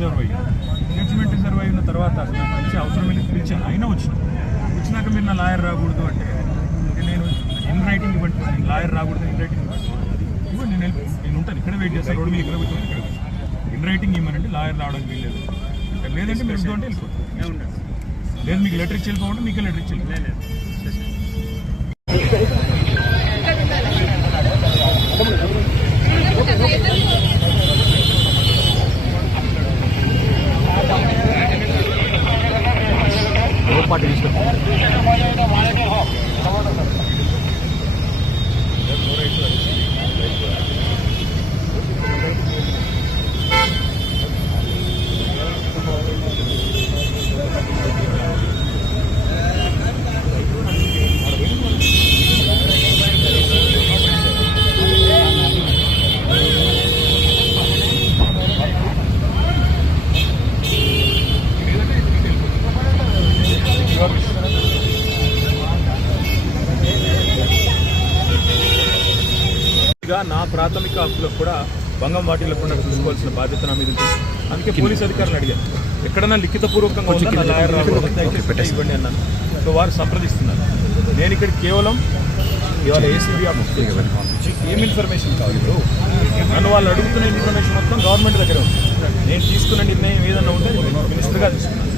Reserve అయిన తర్వాత అవసరం వెళ్ళి పిలిచాను, అయినా వచ్చినాక మీరు నా లాయర్ రాకూడదు అంటే నేను ఇన్ రైటింగ్ ఇవ్వండి, నేను లాయర్ రాకూడదు ఇన్ రైటింగ్ ఇవ్వండి, నేను ఉంటాను ఇక్కడ వెయిట్ చేస్తాను, రోడ్డు మీద ఇక్కడ కూర్చొని ఇక్కడ ఇన్ రైటింగ్ ఇవ్వనండి, లాయర్ రావడానికి వీల్లేదు. లేదంటే మీరు ఉంటే వెళ్ళిపోతాం, లేదు మీకు లెటర్ ఇచ్చి వెళ్ళిపోమంటే మీకే లెటర్ ఇచ్చి వెళ్ళిపోలేదు. నా ప్రాథమిక హక్కులకు కూడా భంగం వాటిల్లకుండా చూసుకోవాల్సిన బాధ్యత నా మీద ఉంటుంది. అందుకే పోలీస్ అధికారులు అడిగారు, ఎక్కడన్నా లిఖితపూర్వకంగా ఉందా నా లాయర్ ఇవ్వండి అన్నాను. సో వారు సంప్రదిస్తున్నారు. నేను ఇక్కడ కేవలం ఇవాళ ఏసీబీ ఆఫీస్కి ఏం ఇన్ఫర్మేషన్ కావాలి, ఇప్పుడు నన్ను వాళ్ళు అడుగుతున్న ఇన్ఫర్మేషన్ మొత్తం గవర్నమెంట్ దగ్గర ఉంది. నేను తీసుకున్న నిర్ణయం ఏదన్నా ఉంటే మినిస్టర్గా తీసుకున్నాను,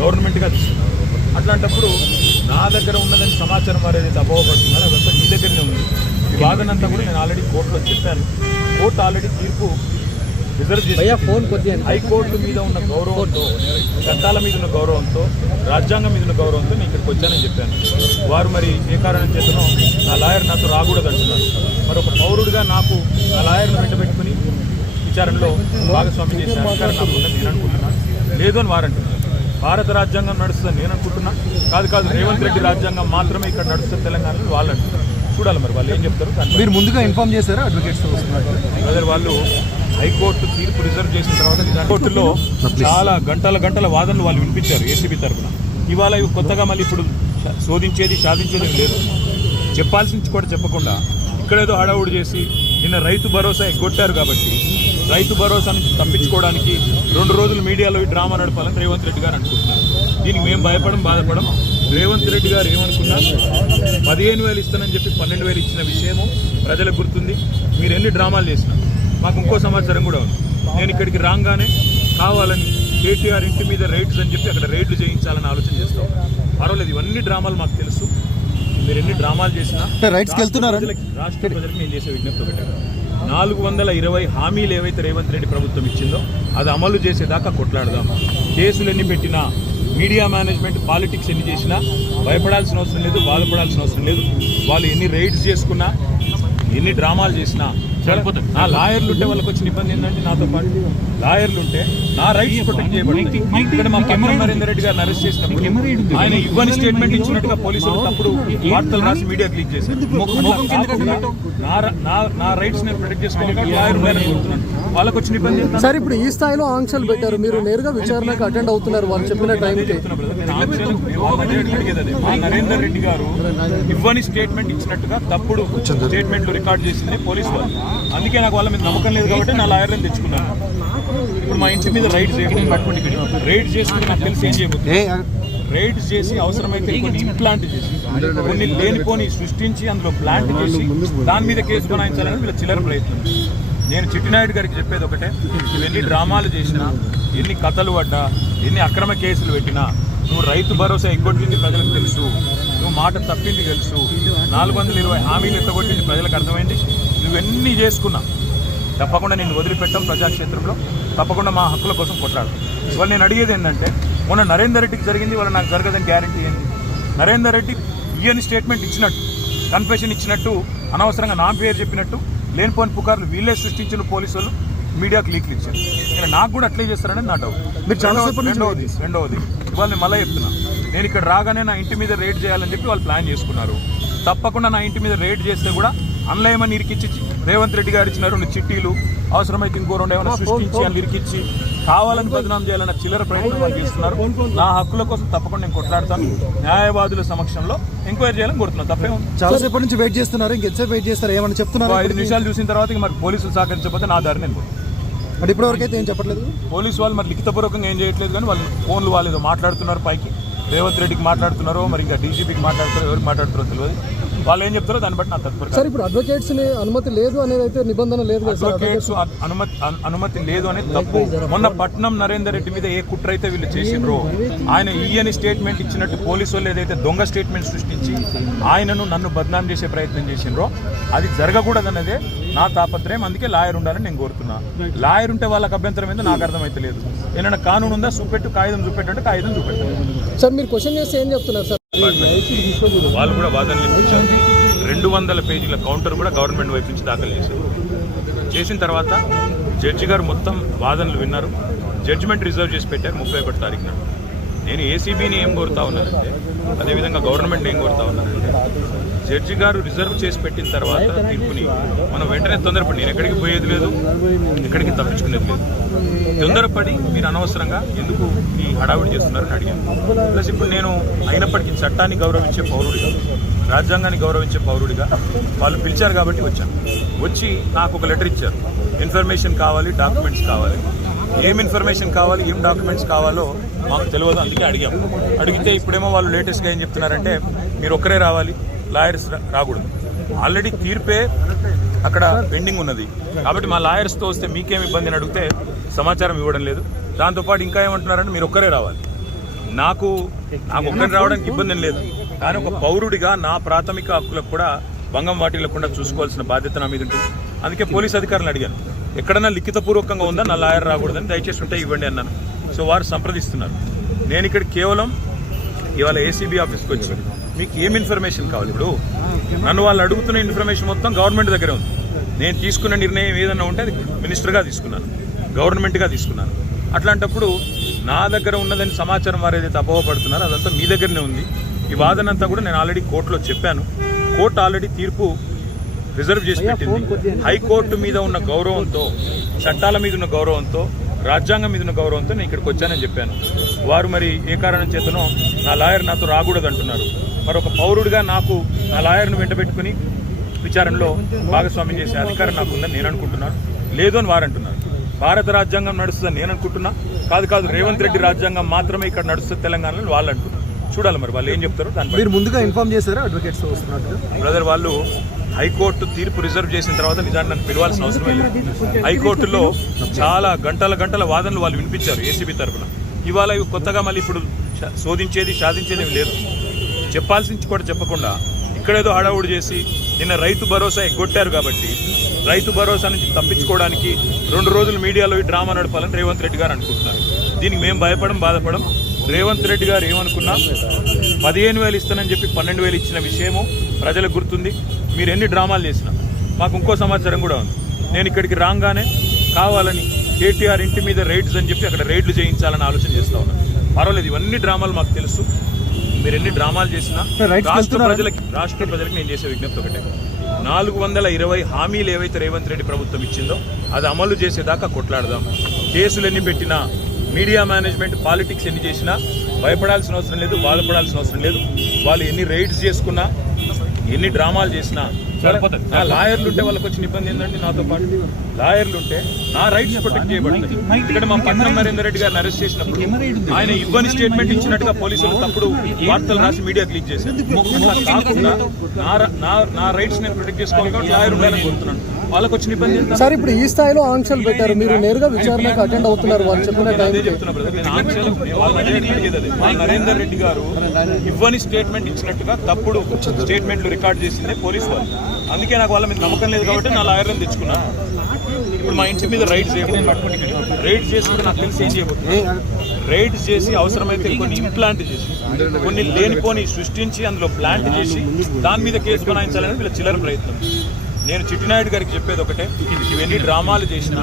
గవర్నమెంట్గా తీసుకున్నాను. అట్లాంటప్పుడు నా దగ్గర ఉన్నదని సమాచారం అనేది అపోహపడుతున్నారు, అదంతా మీ దగ్గరనే ఉంది. ఈ వాదనంతా కూడా నేను ఆల్రెడీ కోర్టులో చెప్పాను. కోర్టు ఆల్రెడీ తీర్పు రిజర్వ్ చేసి హైకోర్టు మీద ఉన్న గౌరవంతో, చట్టాల మీద ఉన్న గౌరవంతో, రాజ్యాంగం మీద ఉన్న గౌరవంతో నేను ఇక్కడికి వచ్చానని చెప్పాను. వారు మరి ఏ కారణం చేతనో నా లాయర్ నాతో రాకూడదు అంటున్నారు. మరి ఒక పౌరుడిగా నాకు నా లాయర్ను వెంటబెట్టుకుని విచారణలో భాగస్వామ్యం చేసే అధికారం నాకు ఉందని నేను అనుకుంటున్నాను. లేదు అని వారు అంటున్నారు. భారత రాజ్యాంగం నడుస్తుందని నేను అనుకుంటున్నా. కాదు రేవంత్ రెడ్డి రాజ్యాంగం మాత్రమే ఇక్కడ నడుస్తుంది తెలంగాణలో వాళ్ళు అంటున్నారు. చూడాలి మరి వాళ్ళు ఏం చెప్తారు. మీరు ముందుగా ఇన్ఫార్మ్ చేశారా అడ్వకేట్స్? వాళ్ళు హైకోర్టు తీర్పు రిజర్వ్ చేసిన తర్వాత హైకోర్టులో చాలా గంటల వాదనలు వాళ్ళు వినిపించారు ఏసీబీ తరఫున. ఇవాళ ఇవి కొత్తగా మళ్ళీ ఇప్పుడు శోధించేది సాధించేది లేదు. చెప్పాల్సింది కూడా చెప్పకుండా ఇక్కడేదో హడావుడి చేసి నిన్న రైతు భరోసా ఎగ్గొట్టారు కాబట్టి రైతు భరోసా నుంచి తప్పించుకోవడానికి 2 రోజులు మీడియాలో ఈ డ్రామా నడపాలని రేవంత్ రెడ్డి గారు అనుకుంటున్నారు. దీనికి మేము బాధపడం. రేవంత్ రెడ్డి గారు ఏమనుకున్నా 15,000 ఇస్తానని చెప్పి 12,000 ఇచ్చిన విషయము ప్రజలకు గుర్తుంది. మీరు ఎన్ని డ్రామాలు చేసినా మాకు ఇంకో సమాచారం కూడా ఉంది. నేను ఇక్కడికి రాగానే కావాలని కేటీఆర్ ఇంటి మీద రైడ్స్ అని చెప్పి అక్కడ రైడ్లు చేయించాలని ఆలోచన చేస్తాం. పర్వాలేదు, ఇవన్నీ డ్రామాలు మాకు తెలుసు. మీరు ఎన్ని డ్రామాలు చేసినా రాష్ట్ర ప్రజలకు నేను చేసే విజ్ఞప్తి ఒకటే, 420 హామీలు ఏవైతే రేవంత్ రెడ్డి ప్రభుత్వం ఇచ్చిందో అది అమలు చేసేదాకా కొట్లాడదాం. కేసులు ఎన్ని పెట్టినా, మీడియా మేనేజ్మెంట్ పాలిటిక్స్ ఎన్ని చేసినా భయపడాల్సిన అవసరం లేదు, బాధపడాల్సిన అవసరం లేదు. వాళ్ళు ఎన్ని రైడ్స్ చేసుకున్నా, ఎన్ని డ్రామాలు చేసినా సరిపోతుంది. నా లాయర్లు ఉంటే వాళ్ళకి వచ్చిన ఇబ్బంది ఏంటంటే, నాతో పాటు లాయర్లు ఉంటే నా రైట్స్ ప్రొటెక్ట్ చేయబడింది. ఇక్కడ మా నరేందర్ రెడ్డి గారిని అరెస్ట్ చేసినప్పుడు ఆయన ఇవ్వని స్టేట్మెంట్ ఇచ్చినట్టుగా పోలీసులు తప్పుడు వార్తలు రాసి మీడియా క్లిక్ చేశారు. నా రైట్స్ నేను ప్రొటెక్ట్ చేసుకోవాలి, లాయర్ కోరుతున్నాను. వాళ్ళకి వచ్చిన ఇబ్బంది సార్. ఇప్పుడు ఈ స్థాయిలో ఆంక్షలు పెట్టారు, మీరు నేరుగా విచారణకు అటెండ్ అవుతున్నారు వాళ్ళు చెప్పిన టైంకి. నరేందర్ రెడ్డి గారు ఇవ్వని స్టేట్మెంట్ ఇచ్చినట్టుగా తప్పుడు స్టేట్మెంట్లు రికార్డ్ చేసింది పోలీసు వాళ్ళు. అందుకే నాకు వాళ్ళ మీద నమ్మకం లేదు కాబట్టి నా లాయర్ని తెచ్చుకున్నాను. ఇప్పుడు మా ఇంటి మీద రైడ్స్ రైడ్ చేసుకుని నాకు తెలిసి ఏం చేయబోతుంది, రైడ్స్ చేసి అవసరమైతే కొన్ని ఇంప్లాంట్ చేసి కొన్ని లేనిపోని సృష్టించి అందులో ప్లాంట్ చేసి దాని మీద కేసు కొనాయించాలని వీళ్ళ చిల్లర ప్రయత్నం. నేను చిట్టినాయుడు గారికి చెప్పేది ఒకటే, నువ్వు ఎన్ని డ్రామాలు చేసినా, ఎన్ని కథలు పడ్డా, ఎన్ని అక్రమ కేసులు పెట్టినా, నువ్వు రైతు భరోసా ఎగ్గొట్టింది ప్రజలకు తెలుసు, నువ్వు మాట తప్పింది తెలుసు, 420 హామీలు ఎత్తగొట్టింది ప్రజలకు అర్థమైంది. నువ్వెన్ని చేసుకున్నా తప్పకుండా నేను వదిలిపెట్టాం. ప్రజాక్షేత్రంలో తప్పకుండా మా హక్కుల కోసం కొట్లాడు. ఇవాళ నేను అడిగేది ఏంటంటే, మొన్న నరేందర్ రెడ్డికి జరిగింది, వాళ్ళ నాకు జరగదని గ్యారంటీ ఏంటి? నరేందర్ రెడ్డి ఈయన స్టేట్మెంట్ ఇచ్చినట్టు, కన్ఫెషన్ ఇచ్చినట్టు, అనవసరంగా నా పేరు చెప్పినట్టు లేనిపోని పుకార్లు వీళ్ళే సృష్టించిన పోలీసులు మీడియాకి లీక్లు ఇచ్చారు. ఇలా నాకు కూడా అట్లే చేస్తారనేది నా డౌట్. రెండవది ఇవాళ నేను మళ్ళీ చెప్తున్నా, నేను ఇక్కడ రాగానే నా ఇంటి మీద రేడ్ చేయాలని చెప్పి వాళ్ళు ప్లాన్ చేసుకున్నారు. తప్పకుండా నా ఇంటి మీద రేడ్ చేస్తే కూడా అన్లయమని ఇరికిచ్చి రేవంత్ రెడ్డి గారు ఇచ్చిన 2 చిట్టీలు, అవసరమైతే ఇంకో 2 ఏమైనా సృష్టించి అని ఇరికిచ్చి కావాలని బదనాం చేయాలన్న చిల్లర ప్రయత్నం చేస్తున్నారు. నా హక్కుల కోసం తప్పకుండా నేను కొట్లాడతాను. న్యాయవాదుల సమక్షంలో ఎంక్వైరీ చేయాలని కోరుతున్నాను. తప్పే ఉంది. చాలాసేపటి నుంచి వెయిట్ చేస్తున్నారు, ఇంకెంతసేపు వెయిట్ చేస్తారు? ఏమని చెప్తున్నారు? 5 నిమిషాలు చూసిన తర్వాత మరి పోలీసులు సహకరించకపోతే నా దారి నేను అంటే ఇప్పటివరకు అయితే ఏం చెప్పట్లేదు పోలీసు వాళ్ళు మరి లిఖితపూర్వకంగా ఏం చేయట్లేదు, కానీ వాళ్ళు ఫోన్లు వాళ్ళు ఏదో మాట్లాడుతున్నారు, పైకి రేవంత్ రెడ్డికి మాట్లాడుతున్నారో మరి ఇంకా డీజీపీకి మాట్లాడుతారో ఎవరికి మాట్లాడుతారో తెలియదు. వాళ్ళు ఏం చెప్తారో దాన్ని బట్టి నాకు తత్పర. సార్ ఇప్పుడు అడ్వకేట్స్ అనుమతి లేదు అనేది అయితే నిబంధన లేదు కదా సార్? అడ్వకేట్స్ అనుమతి లేదు అనేది తప్పు. మొన్న పట్నం నరేందర్ రెడ్డి మీద ఏ కుట్ర అయితే వీళ్ళు చేసిండ్రో, ఆయన ఈయని స్టేట్మెంట్ ఇచ్చినట్టు పోలీసు వాళ్ళు ఏదైతే దొంగ స్టేట్మెంట్ సృష్టించి ఆయనను నన్ను బద్నాం చేసే ప్రయత్నం చేసిండ్రో అది జరగకూడదన్నదే నా తాపత్రయం. అందుకే లాయర్ ఉండాలని నేను కోరుతున్నా. లాయర్ ఉంటే వాళ్ళకి అభ్యంతరం ఏందో నాకు అర్థమైతే లేదు. ఏమైనా కానూను ఉందా, చూపెట్టు, కాగితం చూపెట్టు అంటే కాగితం చూపెట్టాలి. సార్ మీరు క్వశ్చన్ చేస్తే ఏం చెప్తున్నారు సార్? వాళ్ళు కూడా వాదనలు వినిపించారు. 200 పేజీల కౌంటర్ కూడా గవర్నమెంట్ వైపు నుంచి దాఖలు చేశారు. చేసిన తర్వాత జడ్జి గారు మొత్తం వాదనలు విన్నారు. జడ్జిమెంట్ రిజర్వ్ చేసి పెట్టారు 31 తారీఖున. నేను ఏసీబీని ఏం కోరుతా ఉన్నానంటే, అదేవిధంగా గవర్నమెంట్ ఏం కోరుతా ఉన్నానంటే, జడ్జి గారు రిజర్వ్ చేసి పెట్టిన తర్వాత తీర్పుని మనం వెంటనే తొందరపడి, నేను ఎక్కడికి పోయేది లేదు, ఎక్కడికి తప్పించుకునేది లేదు, తొందరపడి మీరు అనవసరంగా ఎందుకు ఈ హడావిడి చేస్తున్నారని అడిగాను. ప్లస్ ఇప్పుడు నేను అయినప్పటికీ చట్టాన్ని గౌరవించే పౌరుడిగా, రాజ్యాంగాన్ని గౌరవించే పౌరుడిగా వాళ్ళు పిలిచారు కాబట్టి వచ్చాను. వచ్చి నాకు ఒక లెటర్ ఇచ్చారు, ఇన్ఫర్మేషన్ కావాలి, డాక్యుమెంట్స్ కావాలి. ఏం ఇన్ఫర్మేషన్ కావాలి, ఏం డాక్యుమెంట్స్ కావాలో మాకు తెలియదు, అందుకే అడిగాము. అడిగితే ఇప్పుడేమో వాళ్ళు లేటెస్ట్గా ఏం చెప్తున్నారంటే, మీరు ఒక్కరే రావాలి, లాయర్స్ రాకూడదు. ఆల్రెడీ తీర్పే అక్కడ పెండింగ్ ఉన్నది కాబట్టి మా లాయర్స్తో వస్తే మీకేం ఇబ్బంది అని అడిగితే సమాచారం ఇవ్వడం లేదు. దాంతోపాటు ఇంకా ఏమంటున్నారంటే మీరు ఒక్కరే రావాలి. నాకు ఒక్కరే రావడానికి ఇబ్బంది లేదు, కానీ ఒక పౌరుడిగా నా ప్రాథమిక హక్కులకు కూడా భంగం వాటిల్లకుండా చూసుకోవాల్సిన బాధ్యత నా మీద ఉంటుంది. అందుకే పోలీస్ అధికారులను అడిగాను, ఎక్కడన్నా లిఖితపూర్వకంగా ఉందా నా లాయర్ రాకూడదని, దయచేసి ఉంటే ఇవ్వండి అన్నాను. సో వారు సంప్రదిస్తున్నారు. నేను ఇక్కడ కేవలం ఇవాళ ఏసీబీ ఆఫీస్కి వచ్చి మీకు ఏం ఇన్ఫర్మేషన్ కావాలి, ఇప్పుడు నన్ను వాళ్ళు అడుగుతున్న ఇన్ఫర్మేషన్ మొత్తం గవర్నమెంట్ దగ్గరే ఉంది. నేను తీసుకున్న నిర్ణయం ఏదన్నా ఉంటే అది మినిస్టర్గా తీసుకున్నాను, గవర్నమెంట్గా తీసుకున్నాను. అట్లాంటప్పుడు నా దగ్గర ఉన్నదని సమాచారం వారు ఏదైతే అపోహపడుతున్నారో అదంతా మీ దగ్గరనే ఉంది. ఈ వాదన అంతా కూడా నేను ఆల్రెడీ కోర్టులో చెప్పాను. కోర్టు ఆల్రెడీ తీర్పు రిజర్వ్ చేసి పెట్టింది. హైకోర్టు మీద ఉన్న గౌరవంతో, చట్టాల మీద ఉన్న గౌరవంతో, రాజ్యాంగం మీద ఉన్న గౌరవంతో నేను ఇక్కడికి వచ్చానని చెప్పాను. వారు మరి ఏ కారణం చేతనో నా లాయర్ నాతో రాకూడదు అంటున్నారు. మరి ఒక పౌరుడిగా నాకు నా లాయర్ను వెంటబెట్టుకుని విచారణలో భాగస్వామ్యం చేసే అధికారం నాకు ఉందని నేను అనుకుంటున్నాను. లేదు అని వారు అంటున్నారు. భారత రాజ్యాంగం నడుస్తుందని నేను అనుకుంటున్నా. కాదు రేవంత్ రెడ్డి రాజ్యాంగం మాత్రమే ఇక్కడ నడుస్తుంది తెలంగాణలో వాళ్ళు అంటున్నారు. చూడాలి మరి వాళ్ళు ఏం చెప్తారో దాన్ని. మీరు ముందుగా ఇన్ఫార్మ్ చేశారా అడ్వకేట్స్ వస్తున్నట్టు? బ్రదర్, వాళ్ళు హైకోర్టు తీర్పు రిజర్వ్ చేసిన తర్వాత నిజాన్ని నన్ను పిలవాల్సిన అవసరం లేదు. హైకోర్టులో చాలా గంటల వాదనలు వాళ్ళు వినిపించారు ఏసీబీ తరఫున. ఇవాళ కొత్తగా మళ్ళీ ఇప్పుడు శోధించేది సాధించేది లేదు. చెప్పాల్సింది కూడా చెప్పకుండా ఇక్కడేదో హడావుడి చేసి నిన్న రైతు భరోసా ఎగ్గొట్టారు కాబట్టి రైతు భరోసా నుంచి తప్పించుకోవడానికి 2 రోజులు మీడియాలో ఈ డ్రామా నడపాలని రేవంత్ రెడ్డి గారు అనుకుంటున్నారు. దీనికి మేము బాధపడం. రేవంత్ రెడ్డి గారు ఏమనుకున్నా 15,000 ఇస్తానని చెప్పి 12,000 ఇచ్చిన విషయము ప్రజలకు గుర్తుంది. మీరు ఎన్ని డ్రామాలు చేసినా మాకు ఇంకో సమాచారం కూడా ఉంది. నేను ఇక్కడికి రాగానే కావాలని కేటీఆర్ ఇంటి మీద రైడ్స్ అని చెప్పి అక్కడ రైడ్లు చేయించాలని ఆలోచన చేస్తా ఉన్నాను. పర్వాలేదు, ఇవన్నీ డ్రామాలు మాకు తెలుసు. మీరు ఎన్ని డ్రామాలు చేసినా రాష్ట్ర ప్రజలకి నేను చేసే విజ్ఞప్తి ఒకటే, 420 హామీలు ఏవైతే రేవంత్ రెడ్డి ప్రభుత్వం ఇచ్చిందో అది అమలు చేసేదాకా కొట్లాడదాం. కేసులు ఎన్ని పెట్టినా, మీడియా మేనేజ్మెంట్ పాలిటిక్స్ ఎన్ని చేసినా భయపడాల్సిన అవసరం లేదు, బాధపడాల్సిన అవసరం లేదు. వాళ్ళు ఎన్ని రైడ్స్ చేసుకున్నా, ఎన్ని డ్రామాలు చేసినా సరిపోతుంది. నా లాయర్లు ఉంటే వాళ్ళకి వచ్చిన ఇబ్బంది ఏంటంటే, నాతో పాటు లాయర్లు ఉంటే నా రైట్స్ ప్రొటెక్ట్ చేయబడుతుంది. ఇక్కడ మా పట్నం నరేందర్ రెడ్డి గారిని అరెస్ట్ చేసినప్పుడు ఆయన ఇవ్వని స్టేట్మెంట్ ఇచ్చినట్టుగా పోలీసులు తప్పుడు వార్తలు రాసి మీడియాకి లీక్ చేశారు. అలా కాకుండా నా రైట్స్ నేను ప్రొటెక్ట్ చేసుకోవాలి, లాయర్ ఉండాలని కోరుతున్నాను. వాళ్ళకి వచ్చిన ఇబ్బంది ఏంటి సార్? ఇప్పుడు ఈ స్థాయిలో ఆంక్షలు పెట్టారు, మీరు నేరుగా విచారణకు అటెండ్ అవుతున్నారు వాళ్ళు చెప్పిన టైం. నరేందర్ రెడ్డి గారు ఇవ్వని స్టేట్మెంట్ ఇచ్చినట్టుగా తప్పుడు స్టేట్మెంట్లు రికార్డ్ చేసిందే పోలీసు వాళ్ళు. అందుకే నాకు వాళ్ళ మీద నమ్మకం లేదు కాబట్టి నా లాయర్లను తెచ్చుకున్నాను. ఇప్పుడు మా ఇంటి మీద రైడ్స్ చేసి నాకు తెలిసి ఏం చేయబోతుంది, రైడ్స్ చేసి అవసరమైతే కొన్ని ఇంప్లాంట్ చేసి కొన్ని లేనిపోని సృష్టించి అందులో ప్లాంట్ చేసి దాని మీద కేసు బనాయించాలని వీళ్ళ చిల్లర ప్రయత్నం. నేను చిట్టినాయుడు గారికి చెప్పేది ఒకటే, ఇవన్నీ డ్రామాలు చేసినా,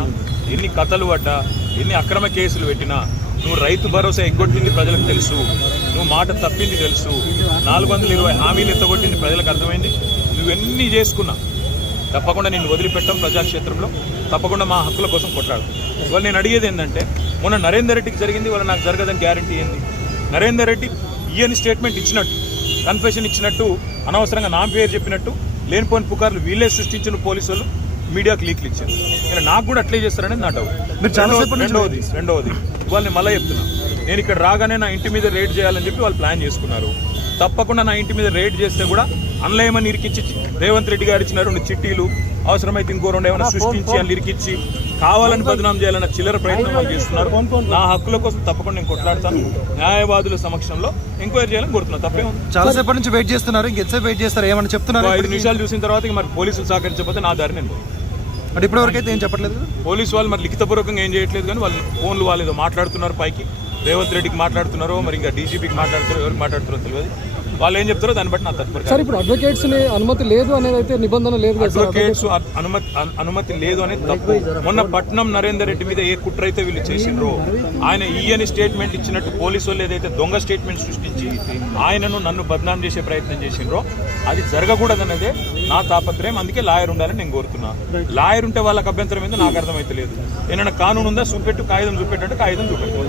ఎన్ని కథలు పడ్డా, ఎన్ని అక్రమ కేసులు పెట్టినా, నువ్వు రైతు భరోసా ఎగ్గొట్టింది ప్రజలకు తెలుసు, నువ్వు మాట తప్పింది తెలుసు, 420 హామీలు ఎత్తగొట్టింది ప్రజలకు అర్థమైంది. నువ్వెన్ని చేసుకున్నా తప్పకుండా నేను వదిలిపెట్టాం. ప్రజాక్షేత్రంలో తప్పకుండా మా హక్కుల కోసం కొట్లాడు. ఇవాళ నేను అడిగేది ఏంటంటే, మొన్న నరేందర్ రెడ్డికి జరిగింది, ఇవాళ నాకు జరగదని గ్యారంటీ ఏంది? నరేందర్ రెడ్డి ఈయని స్టేట్మెంట్ ఇచ్చినట్టు, కన్ఫెషన్ ఇచ్చినట్టు, అనవసరంగా నా పేరు చెప్పినట్టు లేనిపోని పుకార్లు వీళ్ళే సృష్టించిన పోలీసులు మీడియాకి లీక్లు ఇచ్చారు. ఇలా నాకు కూడా అట్లే చేస్తారనేది నా డౌట్. మీరు చాలా సేపటి నుంచి రెండవది ఇవాళ నేను మళ్ళీ చెప్తున్నా, నేను ఇక్కడ రాగానే నా ఇంటి మీద రేడ్ చేయాలని చెప్పి వాళ్ళు ప్లాన్ చేసుకున్నారు. తప్పకుండా నా ఇంటి మీద రేడ్ చేస్తే కూడా అన్లయమని ఇరికిచ్చి రేవంత్ రెడ్డి గారు ఇచ్చిన 2 చిట్టీలు అవసరమైతే ఇంకో 2 ఏమైనా సృష్టించి అని ఇరికిచ్చి కావాలని బదనాం చేయాలన్న చిల్లర ప్రయత్నం వాళ్ళు చేస్తున్నారు. నా హక్కుల కోసం తప్పకుండా నేను కొట్లాడతాను. న్యాయవాదుల సమక్షంలో ఎంక్వైరీ చేయాలని కోరుతున్నాను. తప్పే ఉంది. చాలా సేపటి నుంచి వెయిట్ చేస్తున్నారు, ఇంకెంతసేపు వెయిట్ చేస్తారు ఏమని చెప్తున్నారు? 5 నిమిషాలు చూసిన తర్వాత ఇక మరి పోలీసులు సహకరించకపోతే నా దారి నేను పోతాను. అంటే ఇప్పటివరకు అయితే ఏం చెప్పట్లేదు పోలీసు వాళ్ళు. మరి లిఖితపూర్వకంగా ఏం చేయట్లేదు, కానీ వాళ్ళు ఫోన్లు వాళ్ళు ఏదో మాట్లాడుతున్నారు పైకి. రేవంత్ రెడ్డికి మాట్లాడుతున్నారో మరి ఇంకా డీజీపీకి మాట్లాడుతున్నారో ఎవరికి మాట్లాడుతున్నారో తెలియదు. వాళ్ళు ఏం చెప్తారో దాన్ని బట్టి నా తత్పరి. సార్ ఇప్పుడు అడ్వకేట్స్ అనుమతి లేదు అనేది అయితే నిబంధన లేదు కదా సార్? అడ్వకేట్స్ అనుమతి లేదు అనేది తప్పు. మొన్న పట్నం నరేందర్ రెడ్డి మీద ఏ కుట్ర అయితే వీళ్ళు చేసిండ్రో, ఆయన ఈయని స్టేట్మెంట్ ఇచ్చినట్టు పోలీసు వాళ్ళు ఏదైతే దొంగ స్టేట్మెంట్ సృష్టించి ఆయనను నన్ను బదనాం చేసే ప్రయత్నం చేసిండ్రో అది జరగకూడదన్నదే నా తాపత్రయం. అందుకే లాయర్ ఉండాలని నేను కోరుతున్నా. లాయర్ ఉంటే వాళ్ళకి అభ్యంతరం ఏందో నాకు అర్థమైతే లేదు. ఏమైనా కానూన్ ఉందా చూపెట్టు, కాగితం చూపెట్టంటే కాగితం చూపెట్టు.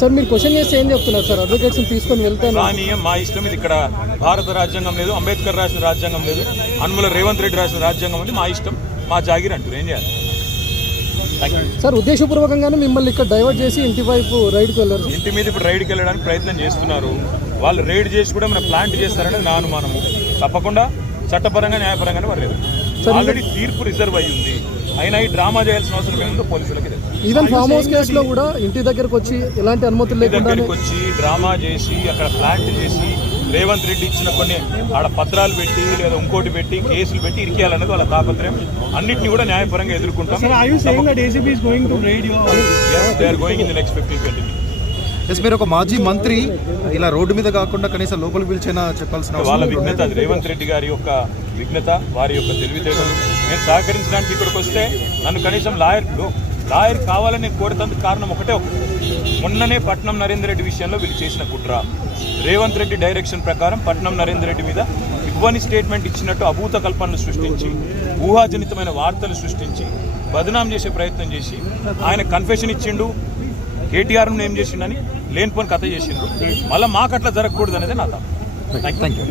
సార్ మీరు క్వశ్చన్ చేస్తే ఏం చెప్తున్నారు సార్? అడ్వకేట్స్ తీసుకొని వెళ్తాను కానీ మా ఇష్టం. ఇది ఇక్కడ భారత రాజ్యాంగం లేదు, అంబేద్కర్ రాసిన రాజ్యాంగం లేదు, అనుముల రేవంత్ రెడ్డి రాసిన రాజ్యాంగం ఉంది. మా ఇష్టం, మా జాగిర్ అంటారు. ఏం చేయాలి? సార్ ఉద్దేశపూర్వకంగానే మిమ్మల్ని ఇక్కడ డైవర్ట్ చేసి ఇంటి వైపు రైడ్కి వెళ్ళారు. ఇంటి మీద ఇప్పుడు రైడ్కి వెళ్ళడానికి ప్రయత్నం చేస్తున్నారు. వాళ్ళు రైడ్ చేసి కూడా మన ప్లాంట్ చేస్తారనేది నా అనుమానము. తప్పకుండా చట్టపరంగా న్యాయపరంగానే వర్లేదు. ఆల్రెడీ తీర్పు రిజర్వ్ అయ్యి ఉంది. అయినా ఈ డ్రామా చేయాల్సిన అవసరం ఏముందో పోలీసులకి తెలుసు. ఈవెన్ ఫామ్ హౌస్ కేసులో కూడా ఇంటి దగ్గరకు వచ్చి ఎలాంటి అనుమతులు లేకుండా వచ్చి డ్రామా చేసి అక్కడ ప్లాంట్ చేసి రేవంత్ రెడ్డి ఇచ్చిన కొన్ని ఆడ పత్రాలు పెట్టి లేదా ఇంకోటి పెట్టి కేసులు పెట్టి ఇరికేయాలన్నది వాళ్ళ తాపత్రయం. అన్నింటినీ కూడా న్యాయపరంగా ఎదుర్కొంటాం. మీరు ఒక మాజీ మంత్రి ఇలా రోడ్డు మీద కాకుండా కనీసం లోపలికి పిలిచైనా చెప్పాల్సిన వాళ్ళ విఘ్నత, అది రేవంత్ రెడ్డి గారి యొక్క విఘ్నత, వారి యొక్క తెలివితేటలు. నేను సహకరించడానికి ఇక్కడికి వస్తే నన్ను కనీసం లాయర్ కావాలని నేను కోరుతందుకు కారణం ఒకటే. మొన్ననే పట్నం నరేందర్ రెడ్డి విషయంలో వీళ్ళు చేసిన కుట్ర, రేవంత్ రెడ్డి డైరెక్షన్ ప్రకారం పట్నం నరేందర్ రెడ్డి మీద ఇవ్వని స్టేట్మెంట్ ఇచ్చినట్టు అభూత కల్పనలు సృష్టించి, ఊహాజనితమైన వార్తలు సృష్టించి బదనాం చేసే ప్రయత్నం చేసి ఆయన కన్ఫెషన్ ఇచ్చిండు, కేటీఆర్ను ఏం చేసిండని లేనిపోని కథ చేసిండ్రు. మళ్ళీ మాకు అట్లా జరగకూడదు అనేది నా థాట్. Thank you.